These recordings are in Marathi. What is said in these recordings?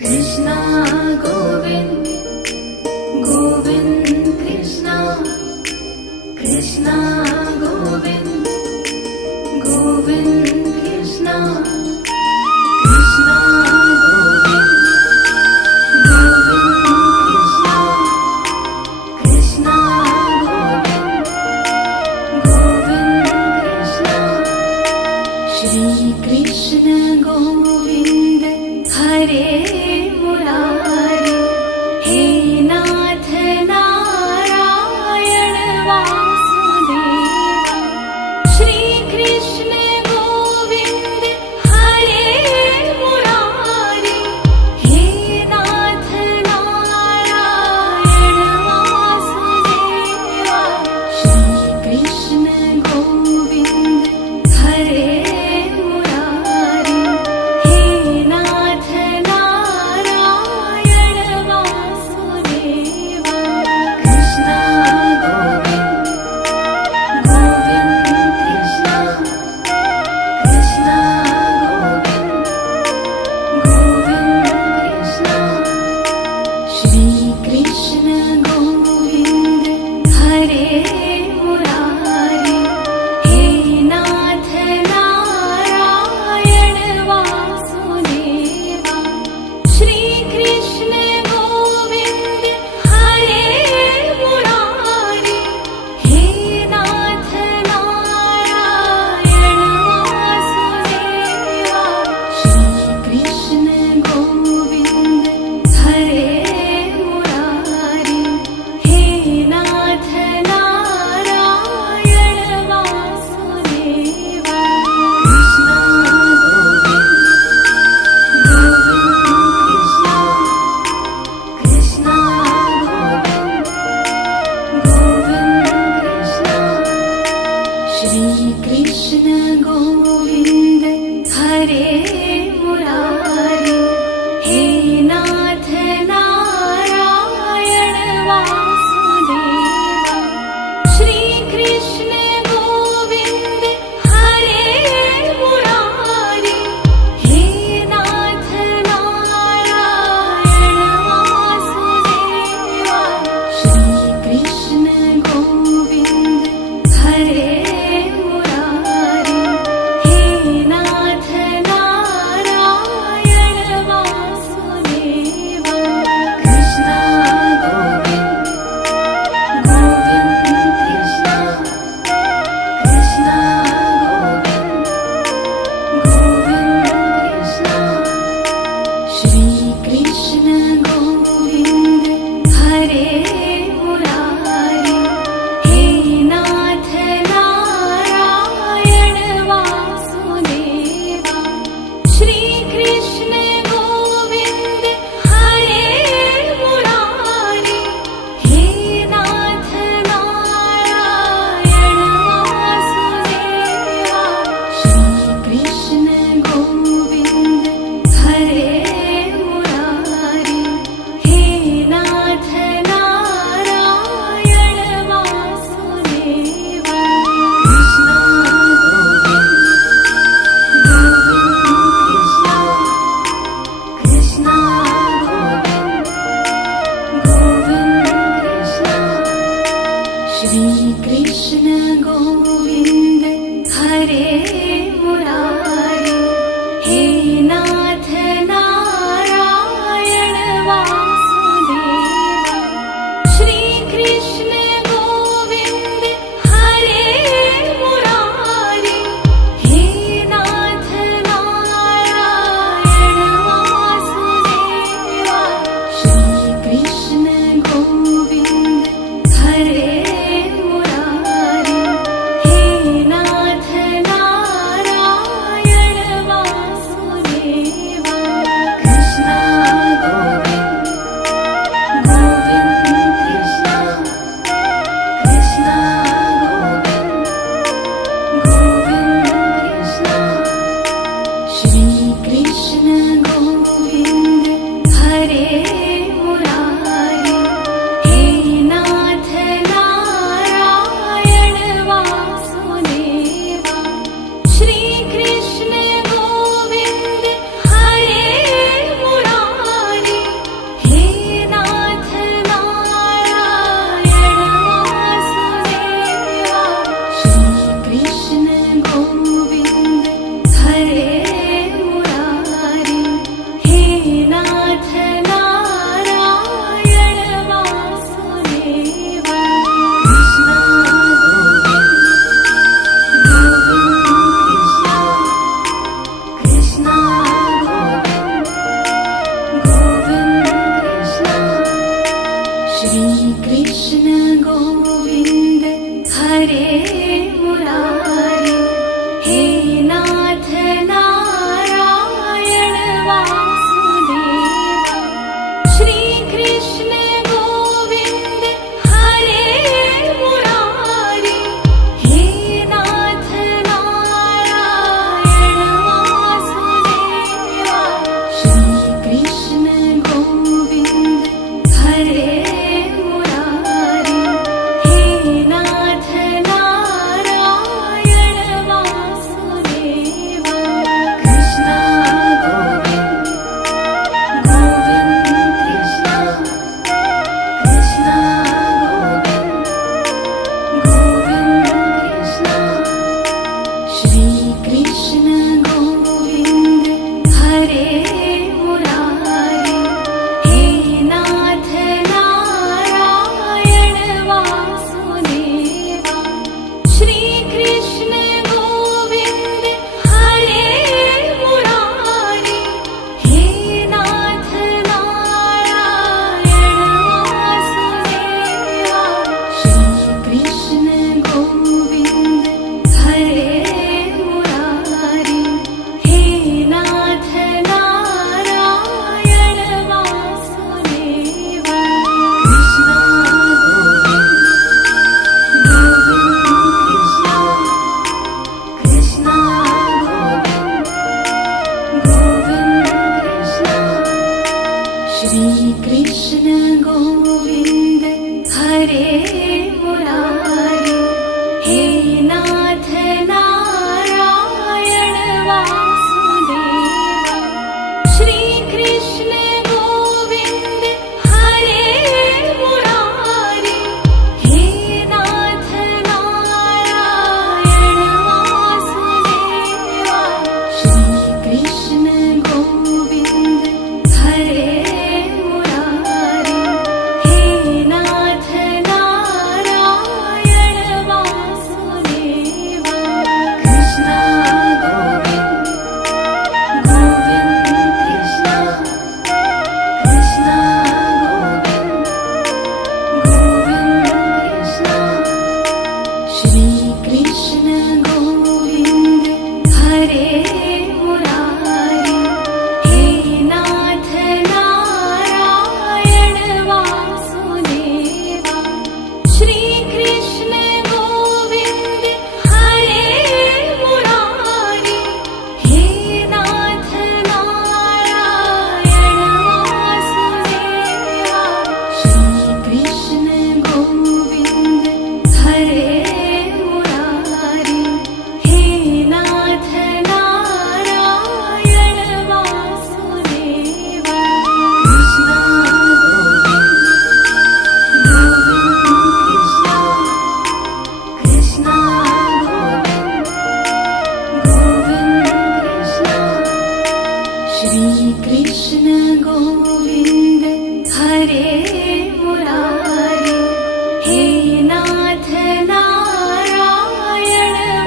कृष्णा गोविंद गोविंद कृष्णा कृष्णा गोविंद गोविंद कृष्णा कृष्णा गोविंद गोविंद कृष्णा कृष्णा गोविंद गोविंद कृष्णा श्री कृष्ण गोविंद हरे मुरारी हे नाथ नारायण वासुदेव श्री कृष्ण गोविंद हरे मुरारी हे नाथ नारायण वासुदेव श्री कृष्ण गोविंद हरे Krishna Govind, Govind Krishna, Shri Krishna Govind, Hare Murari, He Nath Narayan Vasudeva, Shri Krishna Govind, Hare Murari, He Nath Narayan Vasudeva, Shri Krishna Govind, Hare Murari, He Nath Narayan Vasudeva, Krishna Govind, Govind Krishna, Krishna Govind, Govind Krishna, Shri Krishna Govind, Hare Murari, He Nath Narayan Vasudeva, Shri Krishna Govind, Hare Murari, He Nath Narayan Vasudeva, Shri Krishna Govind, Hare Murari, He Nath Narayan Vasudeva, Shri Krishna Govind, Hare Murari, He Nath Narayan Vasudeva, Krishna Govind, Govind Krishna, Krishna Govind, Govind Krishna, Shri Krishna Govind, Hare Murari, He Nath Narayan Vasudeva, Shri Krishna Govind, Hare Murari, He Nath Narayan Vasudeva, Shri Krishna Govind, Hare Murari, He Nath Narayan Vasudeva, Krishna Govind, Hare Murari, He Nath Narayan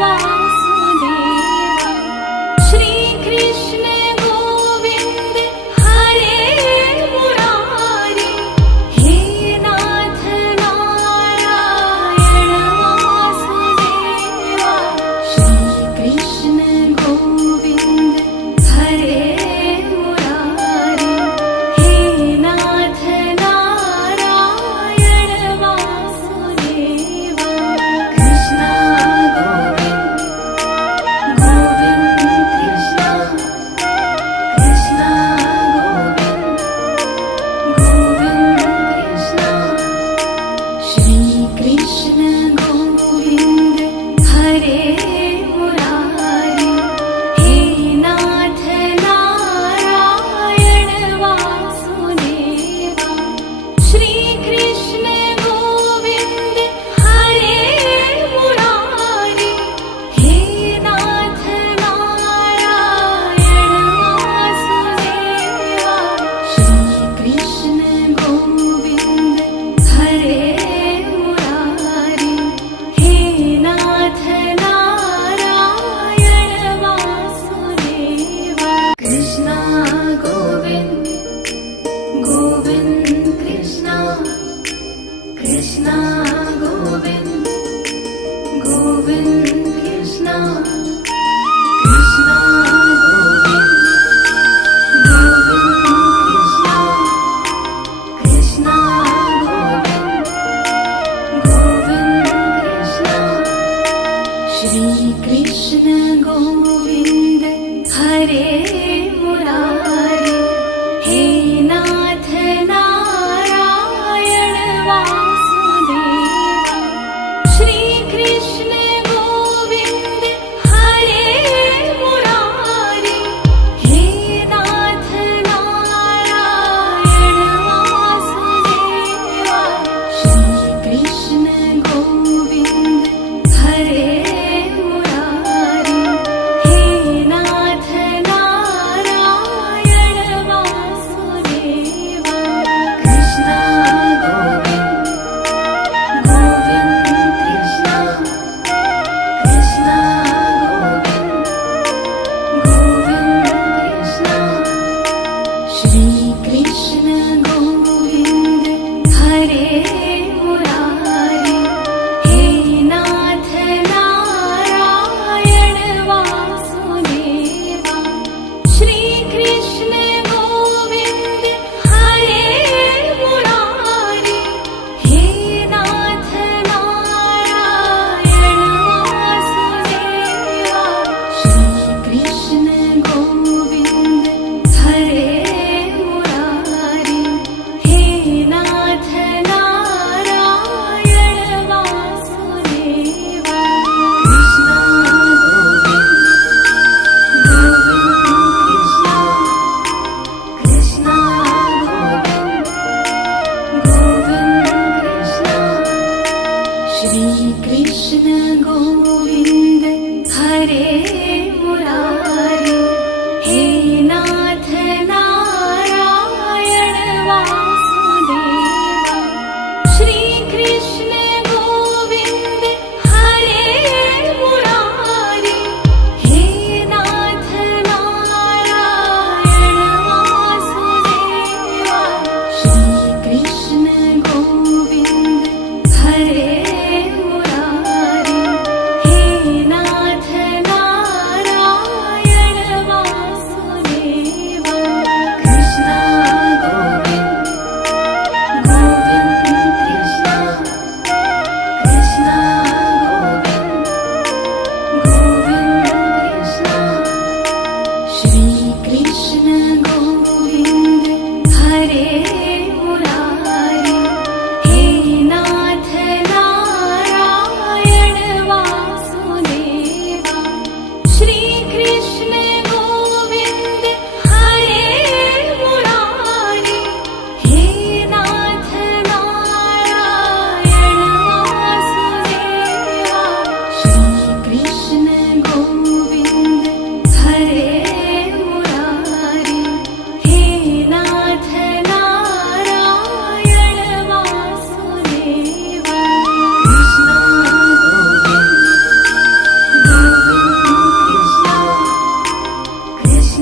Vasudeva, Shri Krishna Govind, Hare Murari, He Nath Narayan Vasudeva, Shri Krishna Govind, Hare Murari,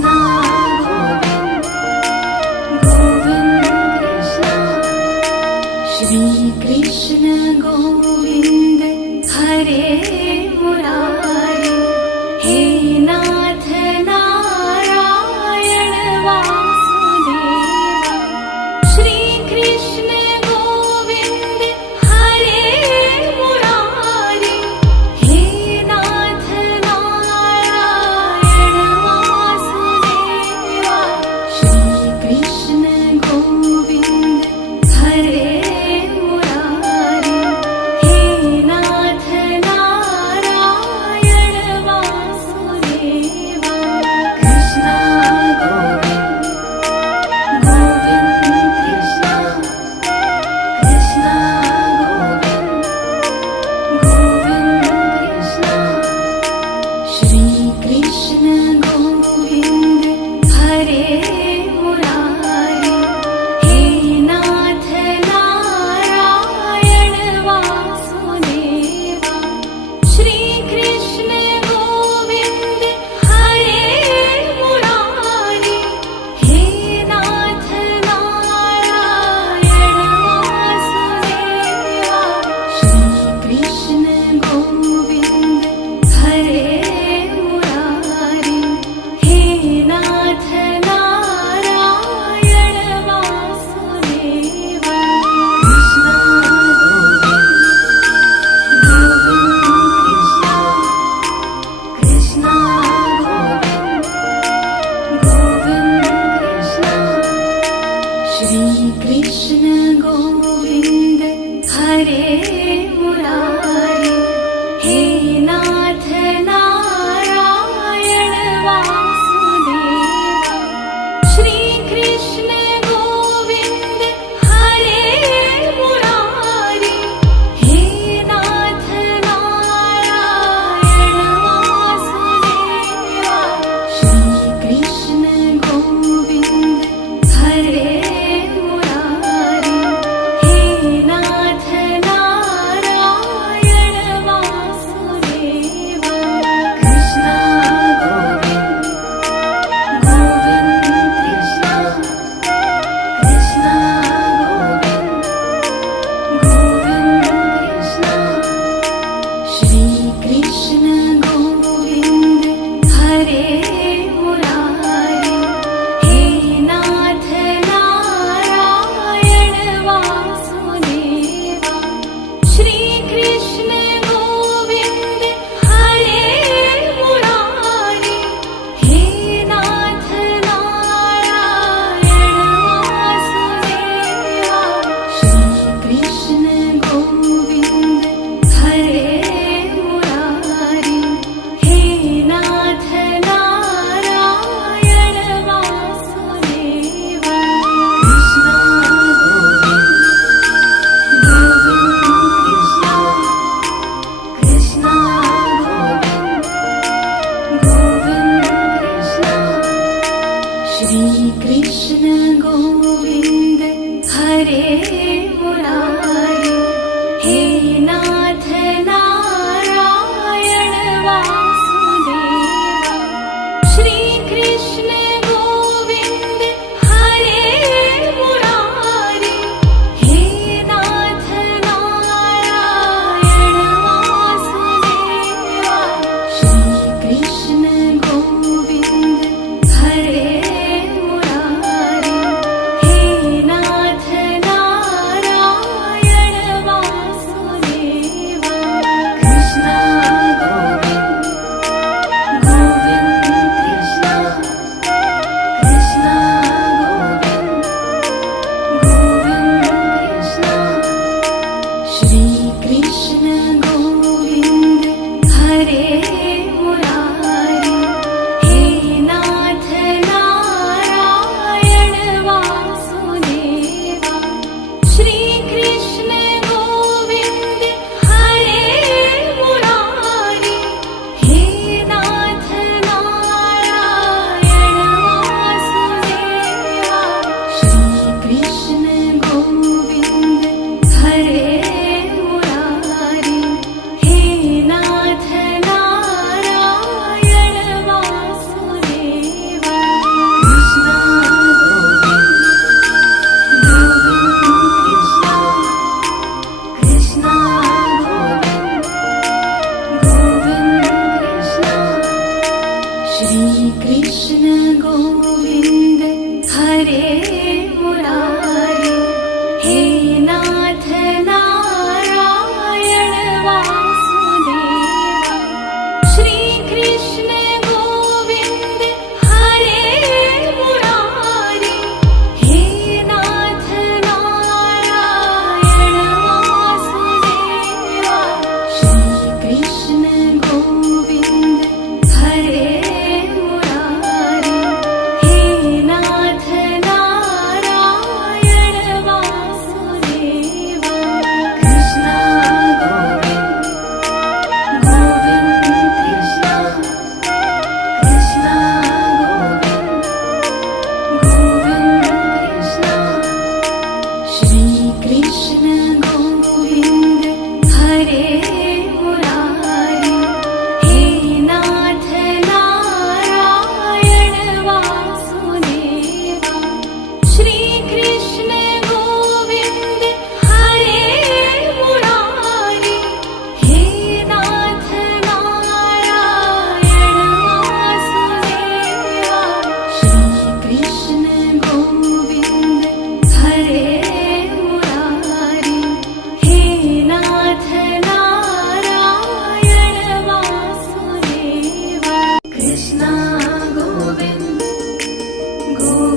Krishna Govind, Govind Krishna, Shri Krishna Govind, Hare Murari, He Nath Narayan Vasudeva, Shri Krishna Govind, Hare Murari, He Nath Narayan Vasudeva, Shri Krishna Govind, Hare Murari, He Nath Narayan Vasudeva, Krishna Govind, Govind Krishna, Krishna Govind, Govind Krishna, Shri Krishna Govind, Hare Murari, He Nath Narayan Vasudeva, Shri Krishna Govind, Hare Murari, He Nath Narayan Vasudeva, Shri Krishna Govind, Hare Murari, He Nath Narayan Vasudeva, Krishna Govind, Hare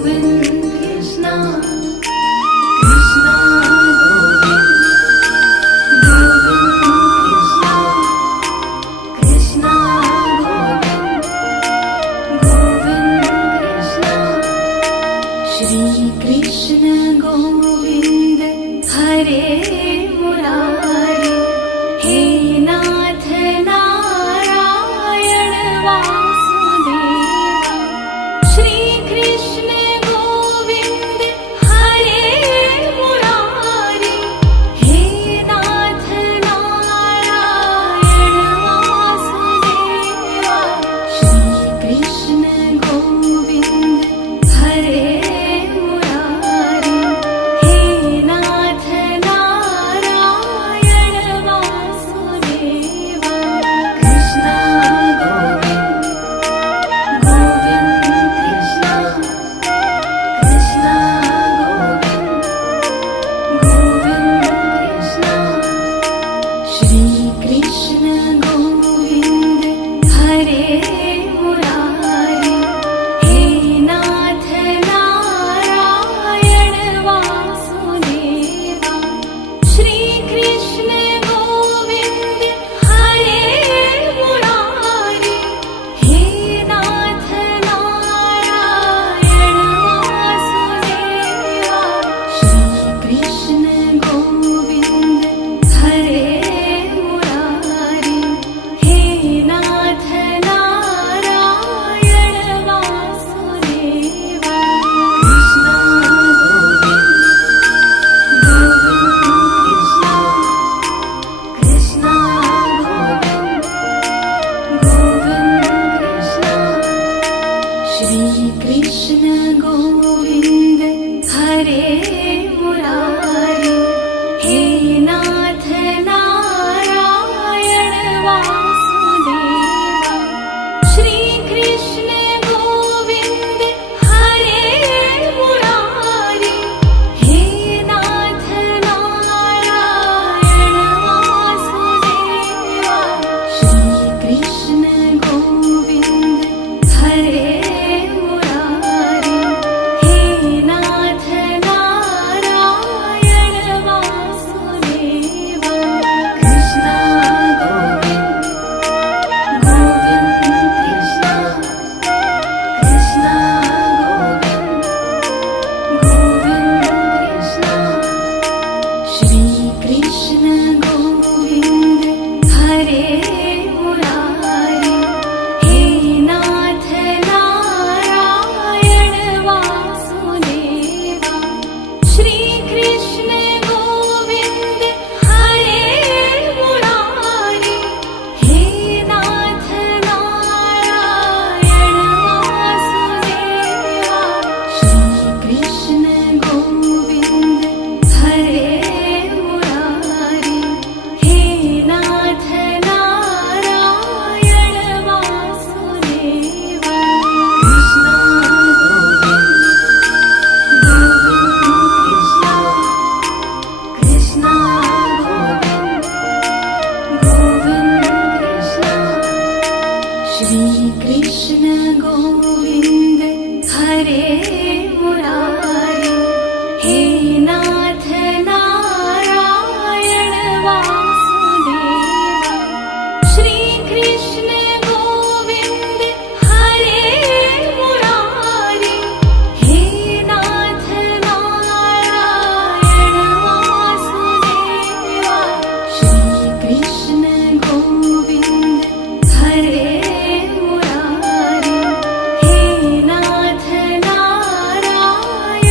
Govind Krishna Krishna Govind Govind Krishna Krishna Govind Govind Krishna Shri Krishna Govind हरे मुरारे हे नाथ नारायण वासुदेव श्री कृष्ण गोविन्द हरे मुरारे हे नाथ नारायण वासुदेव श्री कृष्ण गोविन्द हरे मुरारे हे नाथ नारायण वासुदेव कृष्ण गोविन्द गोविन्द कृष्ण कृष्ण गोविन्द गोविन्द कृष्ण श्री कृष्ण गोविन्द हरे मुरारे हे नाथ नारायण वासुदेव श्री कृष्ण गोविन्द हरे मुरारे हे नाथ नारायण वासुदेव श्री कृष्ण गोविन्द हरे मुरारे हे नाथ नारायण वासुदेव कृष्ण गोविन्द हरे मुरारे हे नाथ नारायण वासुदेव श्री कृष्ण गोविन्द हरे मुरारे हे नाथ नारायण वासुदेव श्री कृष्ण गोविन्द हरे मुरारे हे नाथ नारायण वासुदेव कृष्ण गोविन्द गोविन्द कृष्ण कृष्ण गोविन्द गोविन्द कृष्ण श्री कृष्ण गोविन्द हरे मुरारे हे नाथ नारायण वासुदेव श्री कृष्ण गोविन्द हरे मुरारे हे नाथ नारायण वासुदेव श्री कृष्ण गोविन्द हरे मुरारे हे नाथ नारायण वासुदेव कृष्ण गोविन्द गोविन्द कृष्ण श्री कृष्ण गोविन्द हरे मुरारे हे नाथ नारायण वासुदेव श्री कृष्ण गोविन्द हरे मुरारे हे नाथ नारायण वासुदेव श्री कृष्ण गोविन्द हरे मुरारे हे नाथ नारायण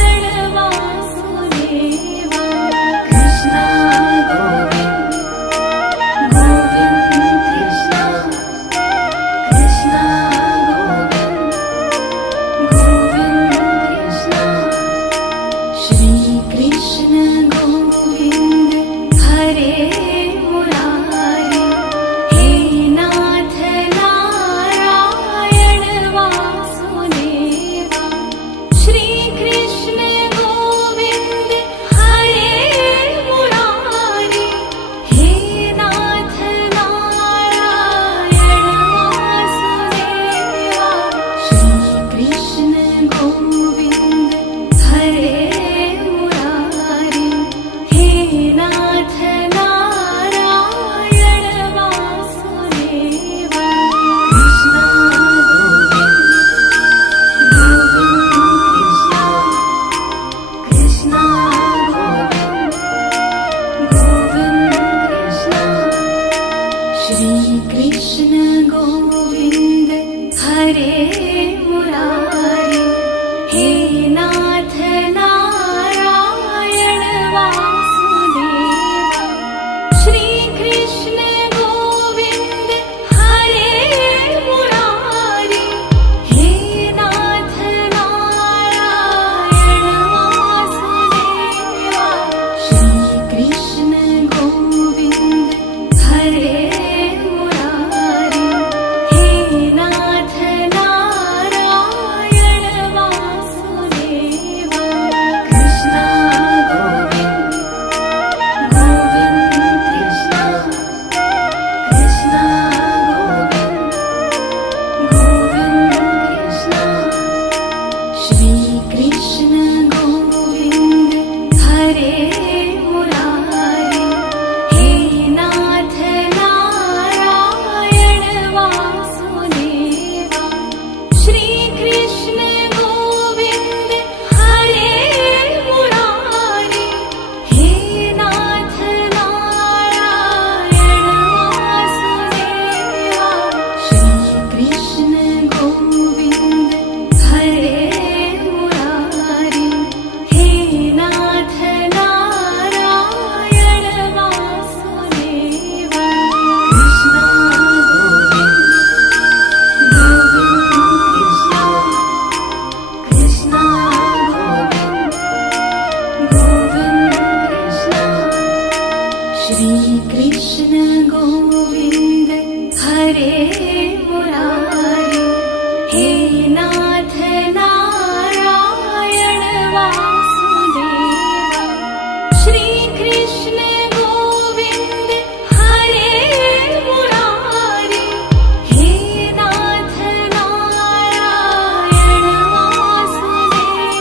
गोविन्द गोविन्द कृष्ण श्री कृष्ण गोविन्द हरे मुरारी हे नाथ नारायण वासुदेव श्री कृष्ण गोविन्द हरे मुरारी हे नाथ नारायण वासुदेव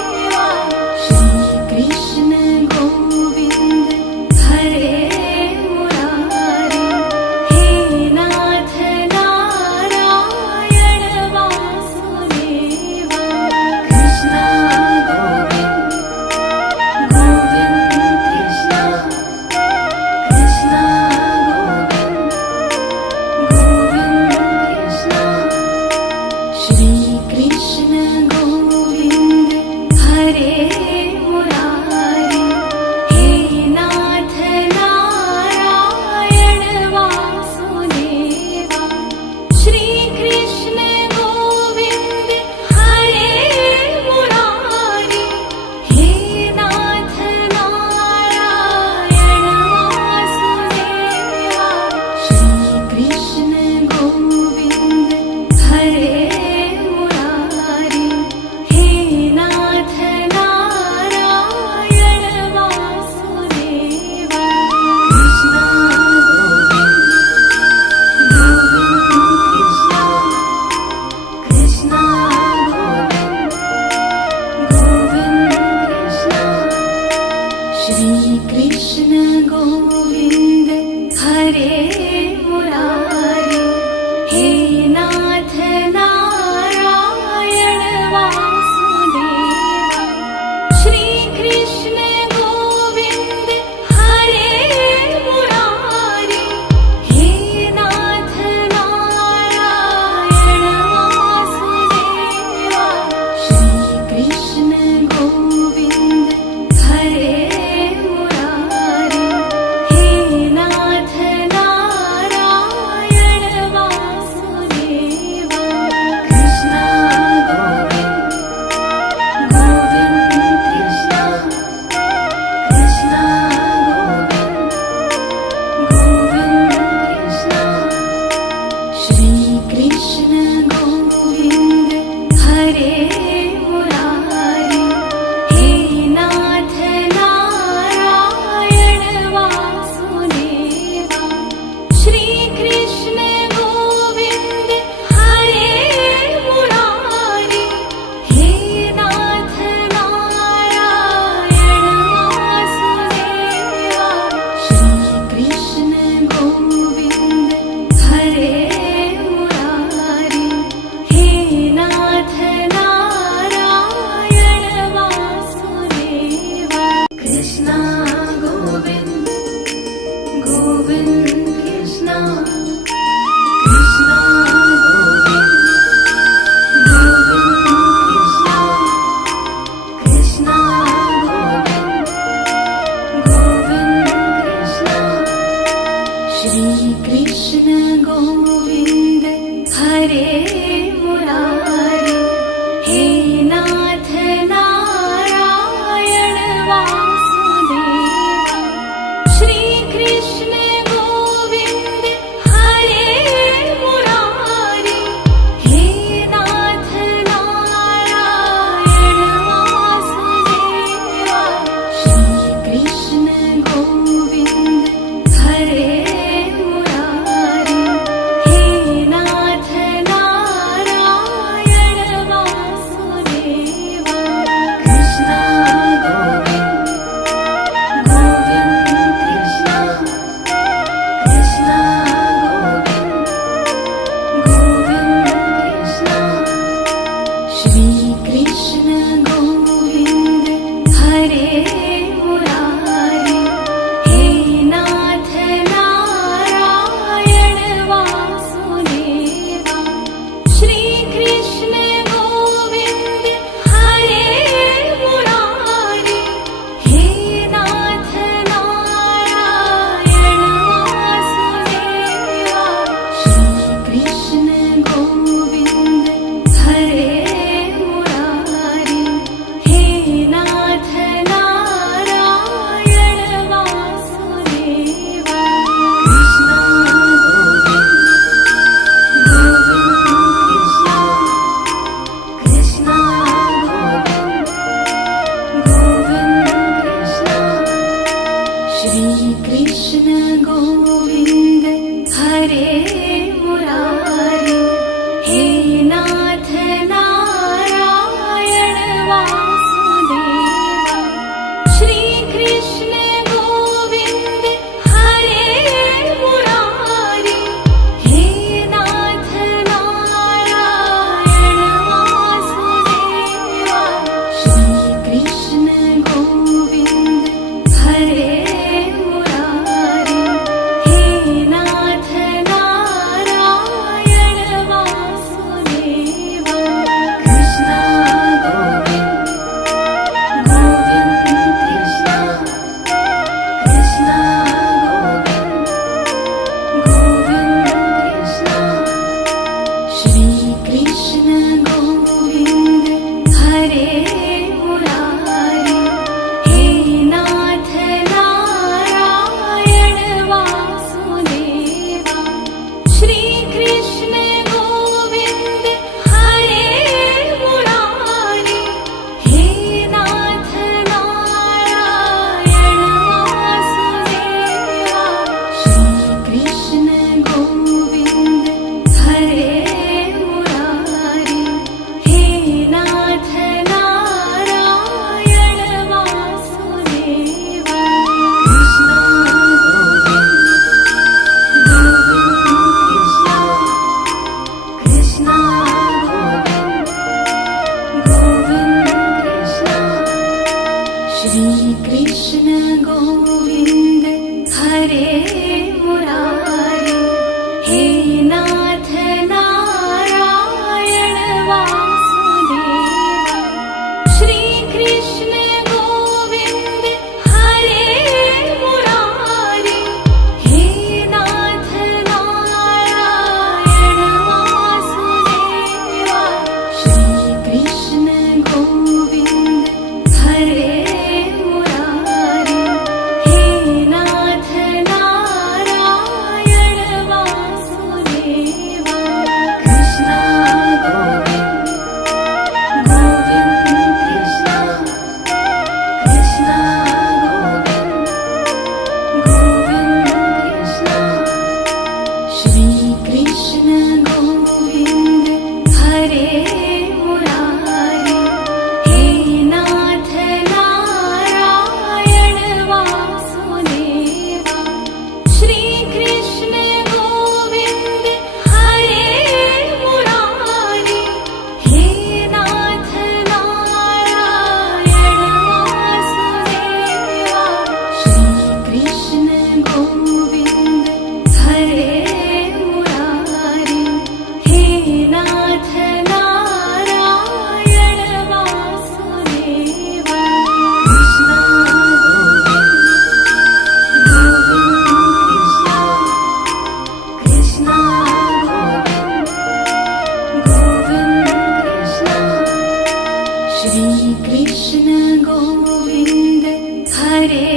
हरे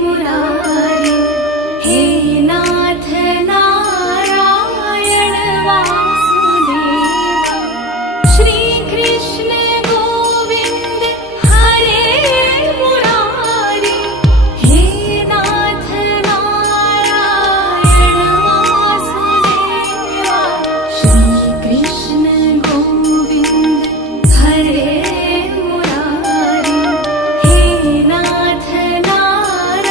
मुरारी हे नाथ नारायण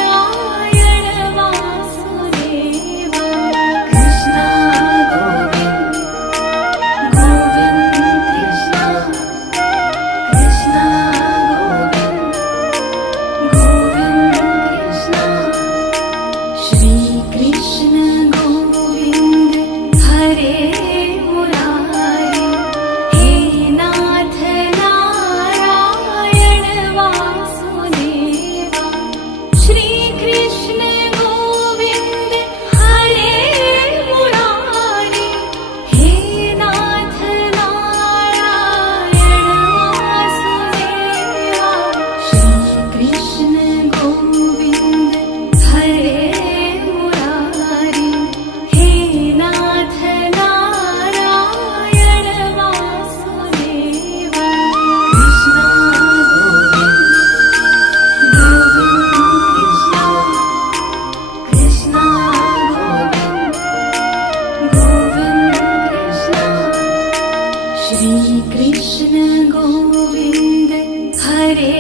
हरे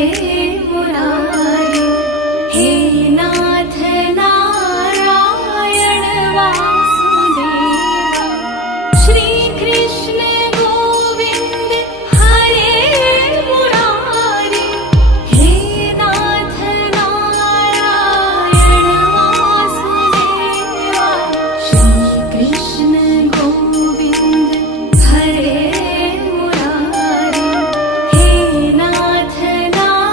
मुरारी हे नाथ नारायण वासुदेवा श्री कृष्ण गोविंद हरे मुरारी हे नाथ नारायण वासुदेवा श्री कृष्ण गोविंद हरे मुरारी हे नाथ नारायण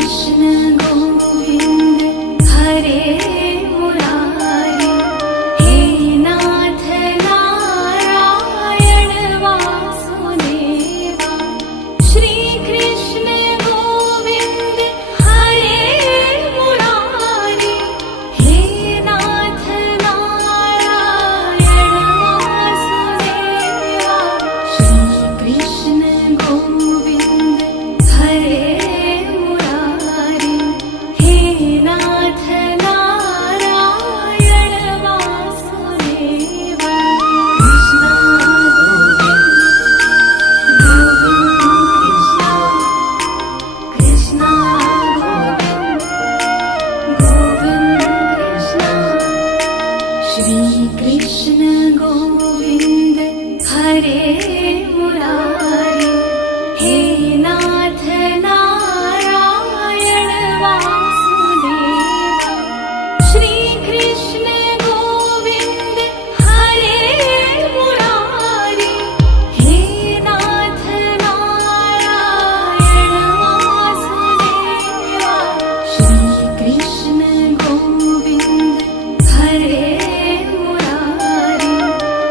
कृष्ण गोविन्द हरे मुरारी हे नाथ नारायण वासुदेवा श्री कृष्ण गोविन्द हरे मुरारी हे नाथ नारायण वासुदेवा श्री कृष्ण गोविन्द हरे मुरारी हे नाथ नारायण वासुदेवा कृष्ण गोविन्द श्री कृष्ण गोविन्द हरे मुरारी हे नाथ नारायण वासुदेवा श्री कृष्ण गोविन्द हरे मुरारी हे नाथ नारायण वासुदेवा श्री कृष्ण गोविन्द हरे मुरारी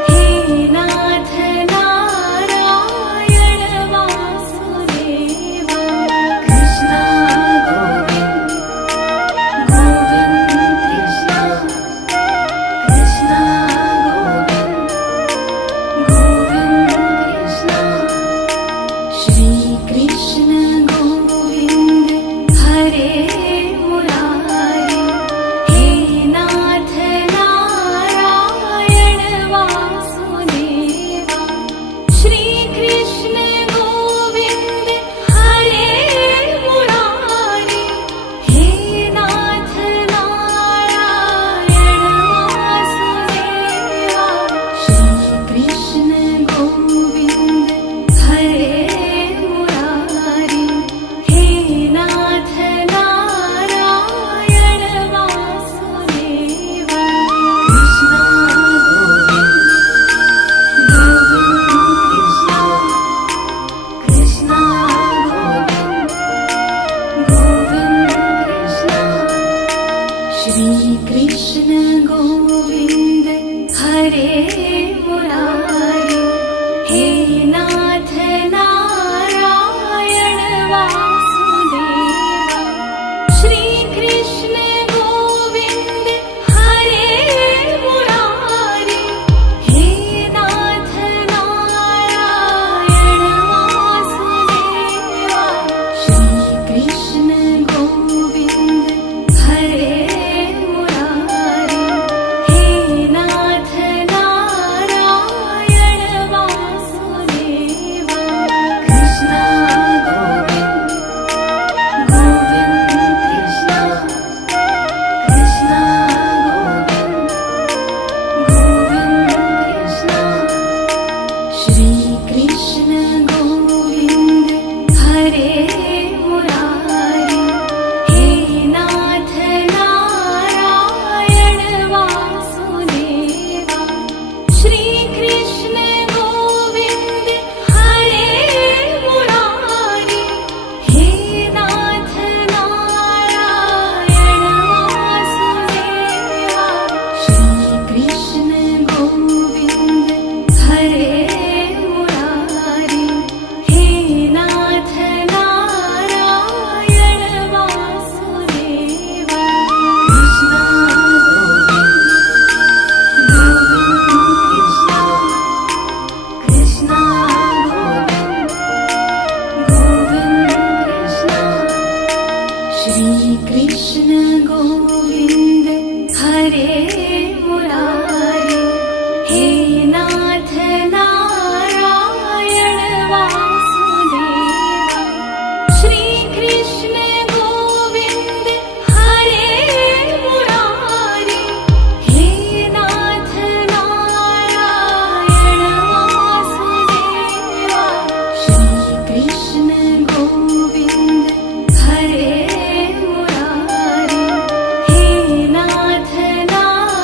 हे नाथ नारायण वासुदेवा कृष्ण गोविन्द कृष्ण कृष्ण गोविन्द कृष्ण श्री कृष्ण गोविन्द हरे मुरारी हे नाथ नारायण वासुदेवा श्री कृष्ण गोविन्द हरे मुरारी हे नाथ नारायण वासुदेवा श्री कृष्ण गोविन्द हरे मुरारी हे नाथ नारायण वासुदेवा कृष्ण कृष्ण कृष्ण श्री कृष्ण गोविन्द हरे मुरारी हे नाथ नारायण वासुदेवा श्री कृष्ण गोविन्द हरे मुरारी हे नाथ नारायण वासुदेवा श्री कृष्ण गोविन्द हरे मुरारी हे नाथ नारायण वासुदेवा कृष्ण गोविन्द कृष्ण कृष्ण गोविन्द कृष्ण श्री कृष्ण गोविन्द हरे मुरारी हे नाथ नारायण वासुदेवा श्री कृष्ण गोविन्द हरे मुरारी हे नाथ नारायण वासुदेवा श्री कृष्ण गोविन्द हरे मुरारी हे नाथ नारायण वासुदेवा कृष्ण कृष्ण कृष्ण श्री कृष्ण गोविन्द हरे मुरारी हे नाथ नारायण वासुदेवा श्री कृष्ण गोविन्द हरे मुरारी हे नाथ नारायण वासुदेवा श्री कृष्ण गोविन्द हरे मुरारी हे नाथ नारायण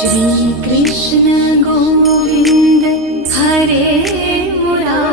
श्री कृष्ण गोविंद हरे मुरारी।